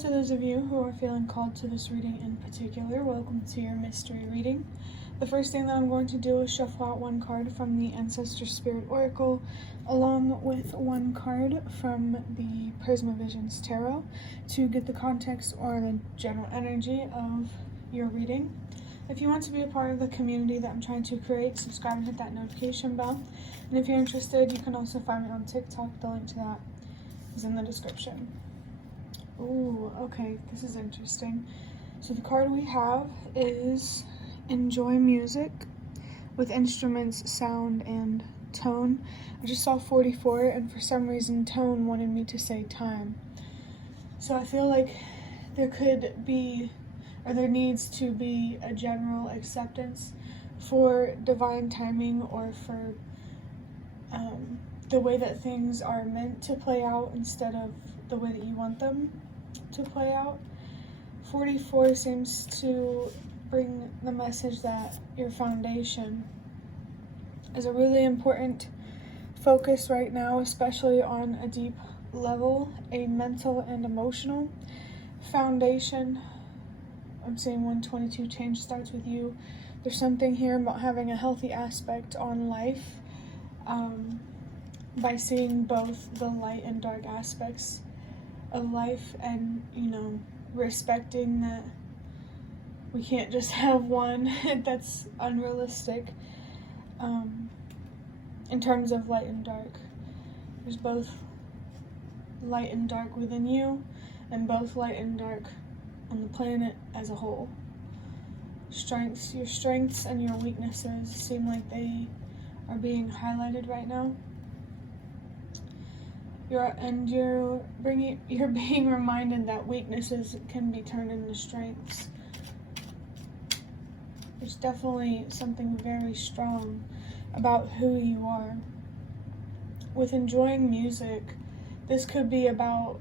to those of you who are feeling called to this reading in particular. Welcome to your mystery reading. The first thing that I'm going to do is shuffle out one card from the Ancestor Spirit Oracle, along with one card from the Prisma Visions Tarot to get the context or the general energy of your reading. If you want to be a part of the community that I'm trying to create, subscribe and hit that notification bell. And if you're interested, you can also find me on TikTok. The link to that is in the description. Ooh, okay, this is interesting. So the card we have is Enjoy Music with Instruments, Sound, and Tone. I just saw 44, and for some reason tone wanted me to say time. So I feel like there could be, or there needs to be, a general acceptance for divine timing, or for the way that things are meant to play out instead of the way that you want them to play out. 44 seems to bring the message that your foundation is a really important focus right now, especially on a deep level, a mental and emotional foundation. I'm seeing 122, change starts with you. There's something here about having a healthy aspect on life, by seeing both the light and dark aspects of life, and respecting that we can't just have one. That's unrealistic. In terms of light and dark, there's both light and dark within you, and both light and dark on the planet as a whole. Your strengths and your weaknesses seem like they are being highlighted right now. You're being reminded that weaknesses can be turned into strengths. There's definitely something very strong about who you are. With enjoying music, this could be about,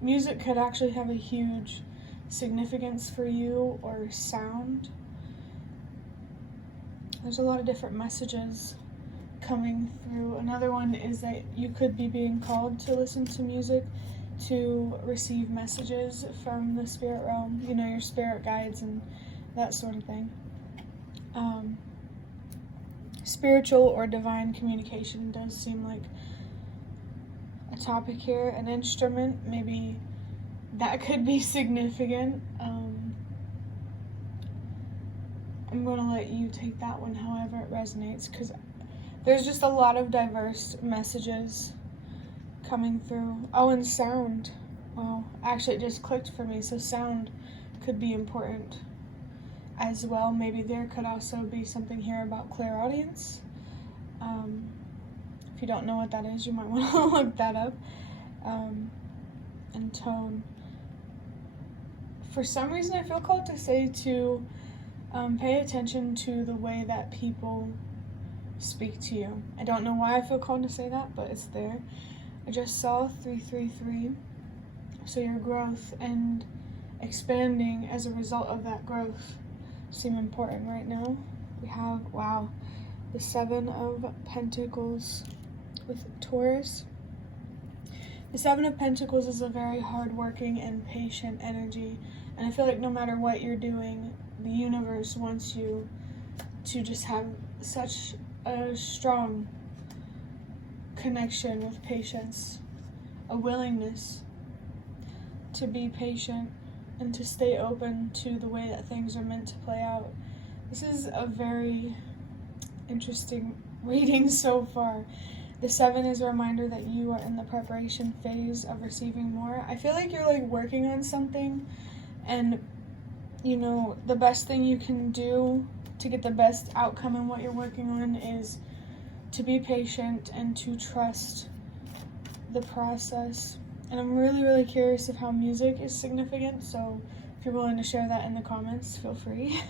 music could actually have a huge significance for you, or sound. There's a lot of different messages coming through. Another one is that you could be being called to listen to music to receive messages from the spirit realm, your spirit guides and that sort of thing. Spiritual or divine communication does seem like a topic here. An instrument, maybe that could be significant. I'm going to let you take that one however it resonates, because there's just a lot of diverse messages coming through. Oh, and sound. Well, actually it just clicked for me, so sound could be important as well. Maybe there could also be something here about clairaudience. If you don't know what that is, you might want to look that up. And tone. For some reason I feel called to say to pay attention to the way that people speak to you. I don't know why I feel called to say that, but it's there. I just saw 333. So your growth and expanding as a result of that growth seem important right now. We have, wow, the 7 of Pentacles with Taurus. The 7 of Pentacles is a very hardworking and patient energy, and I feel like no matter what you're doing, the universe wants you to just have such a strong connection with patience, a willingness to be patient and to stay open to the way that things are meant to play out. This is a very interesting reading so far. The 7 is a reminder that you are in the preparation phase of receiving more. I feel like you're working on something, and the best thing you can do to get the best outcome in what you're working on is to be patient and to trust the process. And I'm really, really curious of how music is significant, so if you're willing to share that in the comments, feel free.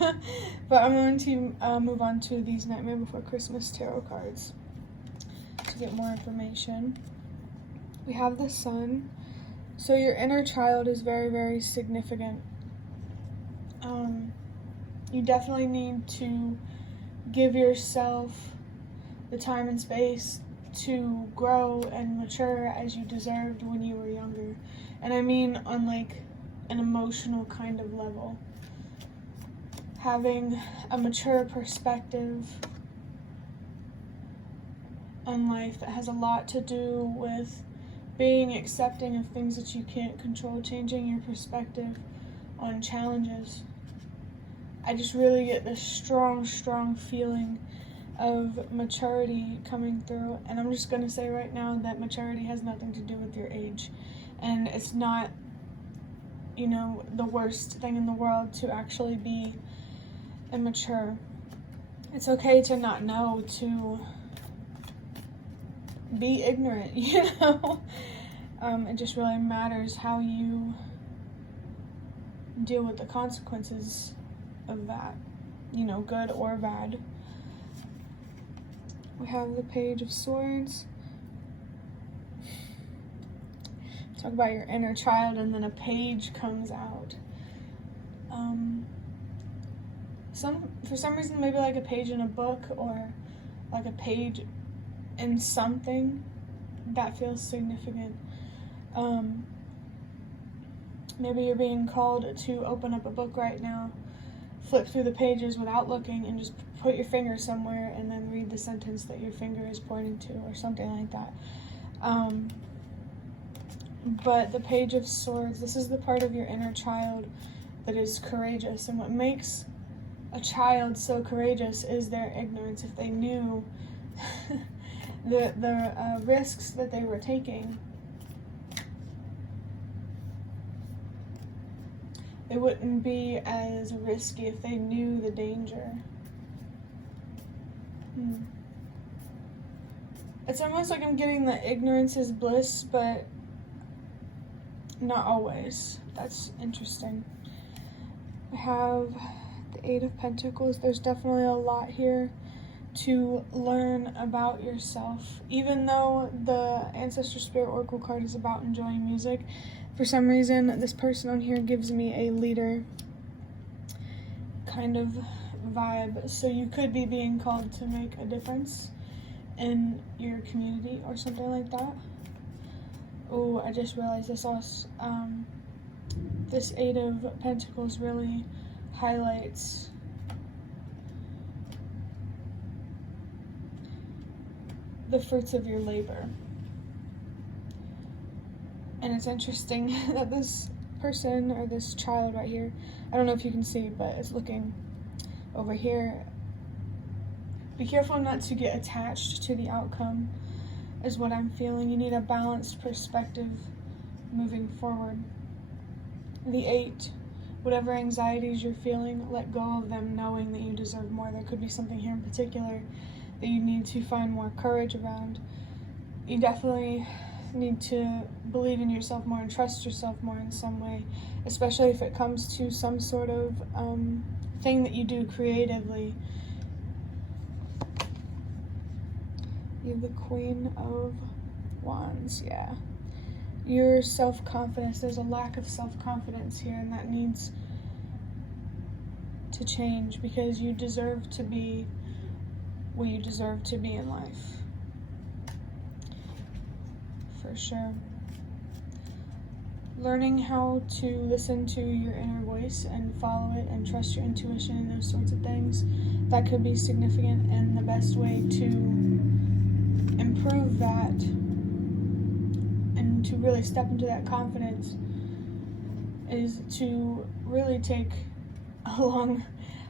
But I'm going to move on to these Nightmare Before Christmas tarot cards to get more information. We have the Sun. So your inner child is very, very significant. You definitely need to give yourself the time and space to grow and mature as you deserved when you were younger. And I mean on like an emotional kind of level. Having a mature perspective on life that has a lot to do with being accepting of things that you can't control, changing your perspective on challenges. I just really get this strong feeling of maturity coming through, and I'm just going to say right now that maturity has nothing to do with your age, and it's not, the worst thing in the world to actually be immature. It's okay to not know, to be ignorant, it just really matters how you deal with the consequences of that, good or bad. We have the Page of Swords. Talk about your inner child, and then a page comes out. For some reason, maybe like a page in a book, or like a page in something that feels significant. Maybe you're being called to open up a book right now, flip through the pages without looking, and just put your finger somewhere and then read the sentence that your finger is pointing to, or something like that. But the Page of Swords, this is the part of your inner child that is courageous, and what makes a child so courageous is their ignorance. If they knew the risks that they were taking, it wouldn't be as risky if they knew the danger. It's almost like I'm getting that ignorance is bliss, but not always. That's interesting. I have the Eight of Pentacles. There's definitely a lot here to learn about yourself. Even though the Ancestor Spirit Oracle card is about enjoying music, for some reason this person on here gives me a leader kind of vibe. So you could be being called to make a difference in your community or something like that. Oh, I just realized this also. This Eight of Pentacles really highlights the fruits of your labor. And it's interesting that this person, or this child right here, I don't know if you can see, but it's looking over here. Be careful not to get attached to the outcome, is what I'm feeling. You need a balanced perspective moving forward. The Eight, whatever anxieties you're feeling, let go of them, knowing that you deserve more. There could be something here in particular that you need to find more courage around. You definitely need to believe in yourself more and trust yourself more in some way, especially if it comes to some sort of thing that you do creatively. You have the Queen of Wands, yeah. Your self-confidence, there's a lack of self-confidence here, and that needs to change, because you deserve to be what you deserve to be in life. For sure. Learning how to listen to your inner voice and follow it and trust your intuition and those sorts of things, that could be significant, and the best way to improve that and to really step into that confidence is to really take a long,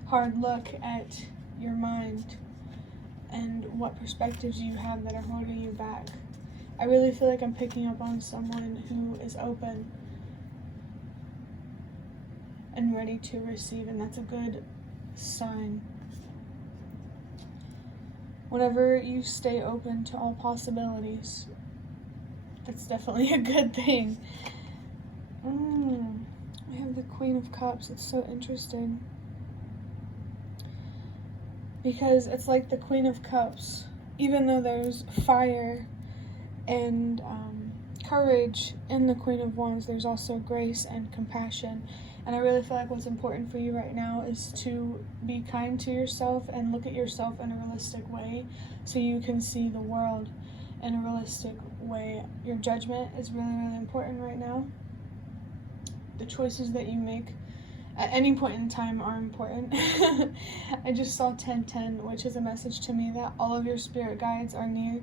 hard look at your mind and what perspectives you have that are holding you back. I really feel like I'm picking up on someone who is open and ready to receive, and that's a good sign. Whenever you stay open to all possibilities, that's definitely a good thing. I have the Queen of Cups. It's so interesting, because it's like the Queen of Cups, even though there's fire and courage in the Queen of Wands, there's also grace and compassion. And I really feel like what's important for you right now is to be kind to yourself and look at yourself in a realistic way, so you can see the world in a realistic way. Your judgment is really, really important right now. The choices that you make at any point in time are important. I just saw 1010, which is a message to me that all of your spirit guides are near,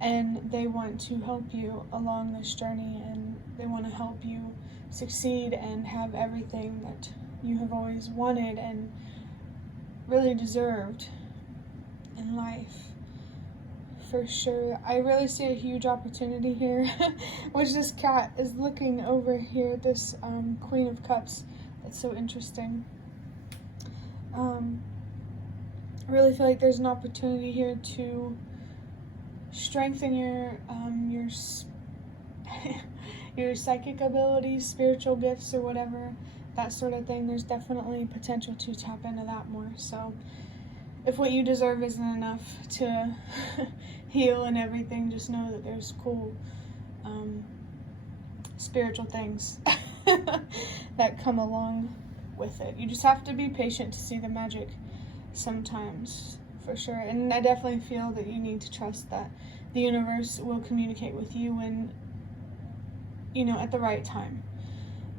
and they want to help you along this journey, and they want to help you succeed and have everything that you have always wanted and really deserved in life. For sure. I really see a huge opportunity here, which this cat is looking over here, this Queen of Cups. It's so interesting. I really feel like there's an opportunity here to strengthen your your psychic abilities, spiritual gifts, or whatever, that sort of thing. There's definitely potential to tap into that more. So if what you deserve isn't enough to heal and everything, just know that there's cool spiritual things that come along with it. You just have to be patient to see the magic sometimes, for sure. And I definitely feel that you need to trust that the universe will communicate with you when, you know, at the right time.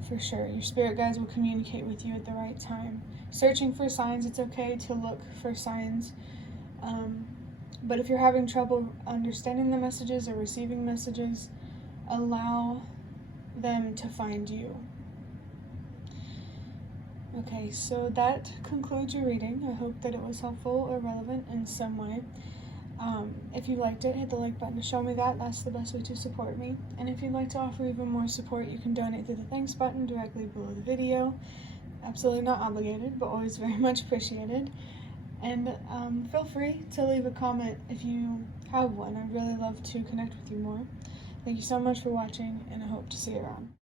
For sure. Your spirit guides will communicate with you at the right time. Searching for signs, it's okay to look for signs. But if you're having trouble understanding the messages or receiving messages, allow them to find you. Okay, so that concludes your reading. I hope that it was helpful or relevant in some way. If you liked it, hit the like button to show me that. That's the best way to support me. And if you'd like to offer even more support, you can donate through the thanks button directly below the video. Absolutely not obligated, but always very much appreciated. And feel free to leave a comment if you have one. I'd really love to connect with you more. Thank you so much for watching, and I hope to see you around.